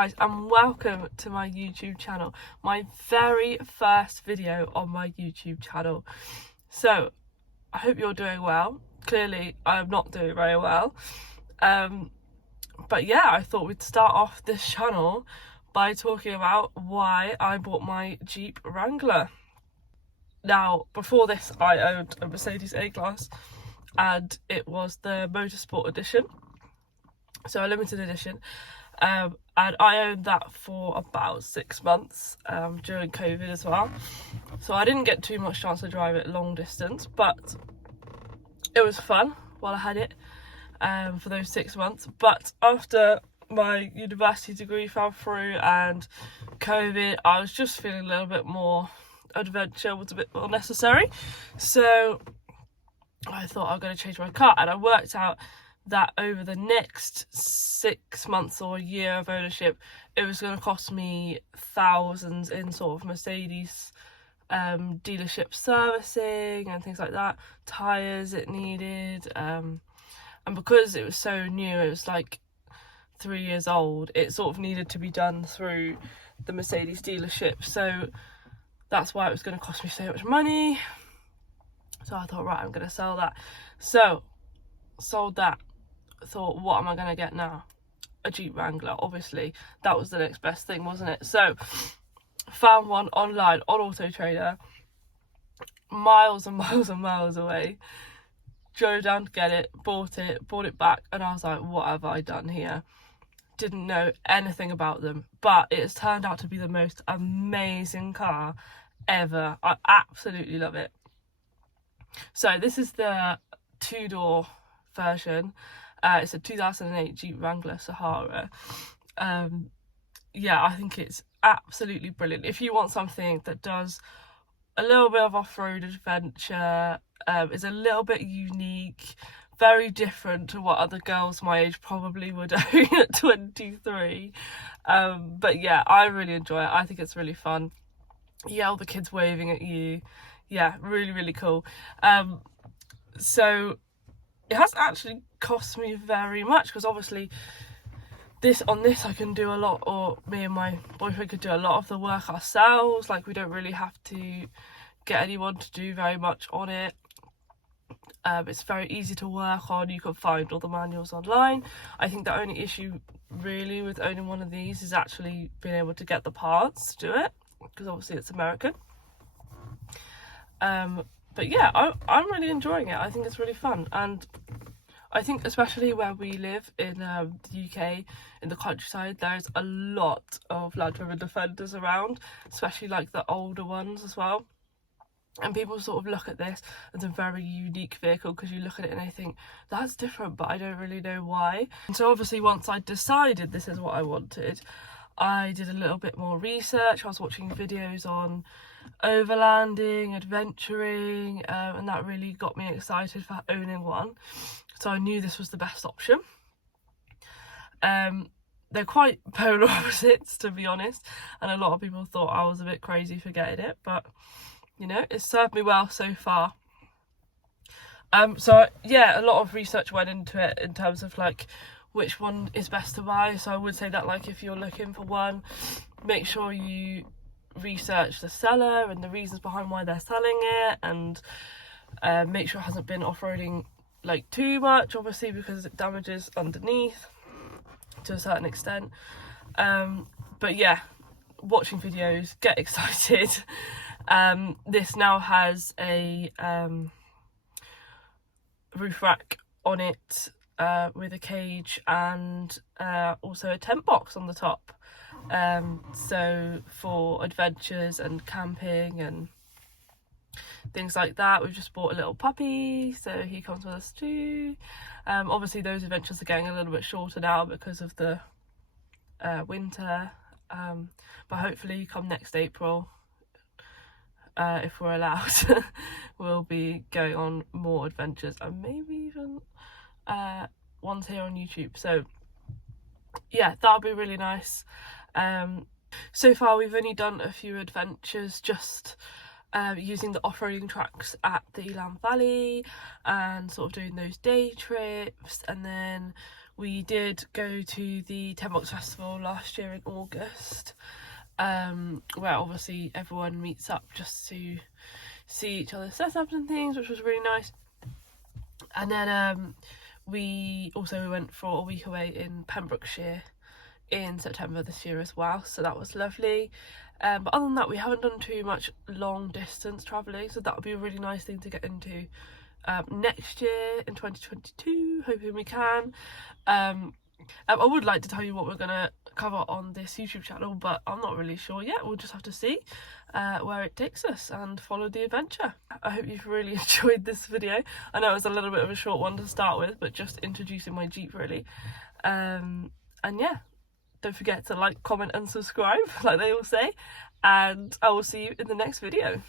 guys, and welcome to my YouTube channel, my very first video on my YouTube channel. So I hope you're doing well. Clearly I'm not doing very well, but yeah, I thought we'd start off this channel by talking about why I bought my Jeep Wrangler. Now, before this I owned a Mercedes A-Class, and it was the Motorsport edition, so a limited edition. And I owned that for about 6 months during COVID as well. So I didn't get too much chance to drive it long distance, but it was fun while I had it for those 6 months. But after my university degree fell through and COVID, I was just feeling a little bit more adventure was a bit more necessary. So I thought I'm going to change my car, and I worked out that over the next 6 months or a year of ownership, it was going to cost me thousands in sort of Mercedes dealership servicing and things like that, tyres it needed, and because it was so new, it was like 3 years old, it sort of needed to be done through the Mercedes dealership. So that's why it was going to cost me so much money. So I thought, right, I'm going to sell that. So sold that. Thought, what am I going to get now? A Jeep Wrangler, obviously. That was the next best thing, wasn't it? So found one online on Auto Trader, miles and miles and miles away. Drove down to get it, bought it back, and I was like, what have I done here? Didn't know anything about them, but it has turned out to be the most amazing car ever. I absolutely love it. So this is the two-door version. It's a 2008 Jeep Wrangler Sahara. Yeah, I think it's absolutely brilliant. If you want something that does a little bit of off-road adventure, is a little bit unique, very different to what other girls my age probably would own at 23. But yeah, I really enjoy it. I think it's really fun. Yeah, all the kids waving at you. Yeah, really, really cool. So it has actually cost me very much, because obviously on this I can do a lot, or me and my boyfriend could do a lot of the work ourselves. Like, we don't really have to get anyone to do very much on it. It's very easy to work on. You can find all the manuals online. I think the only issue really with owning one of these is actually being able to get the parts to do it, because obviously it's American. But yeah, I'm really enjoying it. I think it's really fun, and I think especially where we live in the UK, in the countryside, there's a lot of Land Rover Defenders around, especially like the older ones as well. And people sort of look at this as a very unique vehicle, because you look at it and they think, that's different, but I don't really know why. And so obviously once I decided this is what I wanted, I did a little bit more research. I was watching videos on overlanding, adventuring, and that really got me excited for owning one. So I knew this was the best option. They're quite polar opposites, to be honest, and a lot of people thought I was a bit crazy for getting it, but you know, it's served me well so far. So yeah, a lot of research went into it in terms of like which one is best to buy. So I would say that, like, if you're looking for one, make sure you research the seller and the reasons behind why they're selling it, and make sure it hasn't been off-roading like too much, obviously, because it damages underneath to a certain extent. But yeah, watching videos, get excited. This now has a roof rack on it, with a cage, and also a tent box on the top, so for adventures and camping and things like that. We've just bought a little puppy, so he comes with us too. Obviously those adventures are getting a little bit shorter now because of the winter, but hopefully come next April, if we're allowed, we'll be going on more adventures, and maybe even ones here on YouTube. So yeah, that'll be really nice. So far we've only done a few adventures, just using the off-roading tracks at the Elam Valley and sort of doing those day trips, and then we did go to the 10 Box Festival last year in August, where obviously everyone meets up just to see each other's setups and things, which was really nice. And then we also went for a week away in Pembrokeshire in September this year as well, so that was lovely. But other than that, we haven't done too much long distance travelling, so that would be a really nice thing to get into next year in 2022, hoping we can. I would like to tell you what we're gonna cover on this YouTube channel, but I'm not really sure yet. We'll just have to see where it takes us and follow the adventure. I hope you've really enjoyed this video. I know it was a little bit of a short one to start with, but just introducing my Jeep really. And yeah, don't forget to like, comment and subscribe like they all say, and I will see you in the next video.